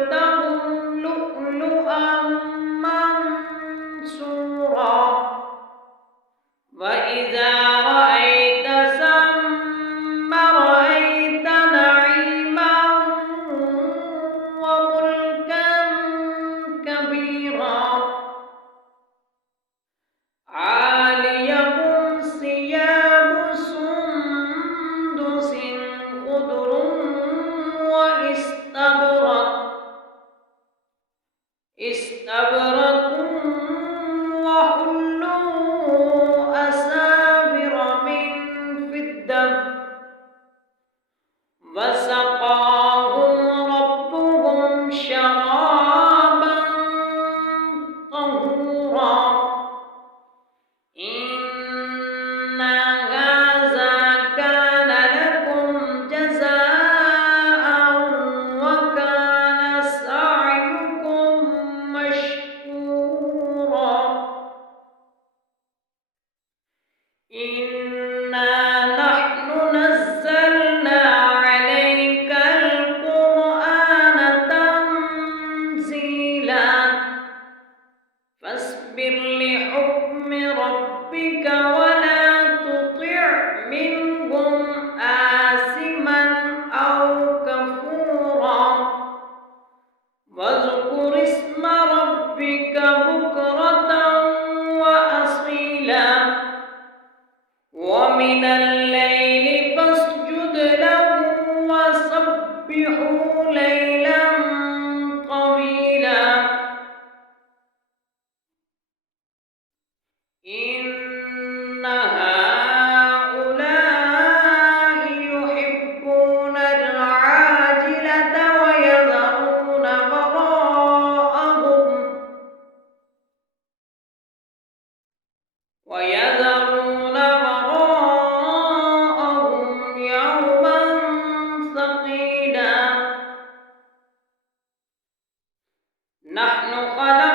ليبتغوا لؤلؤا منثورا وإذا رأيت ثم رأيت نعيما وملكا كبيرا عاليهم ثياب سندس خضر واستبرق وحلوا أساور من فضة وسقاهم ربهم شرابا طهورا إن هذا كان لكم جزاء وكان سعيكم مشكورا إنا نحن نزلنا عليك القرآن تنزيلا فاصبر لحكم ربك ولا تطع منهم آثما أو كفورا واذكر اسم ربك بكرة وأصيلا ومن الليل فاسجد له وسبحه ليلا طويلا إن هؤلاء يحبون العاجلة ويذرون وراءهم يوما ثقيلا نحن خلقناهم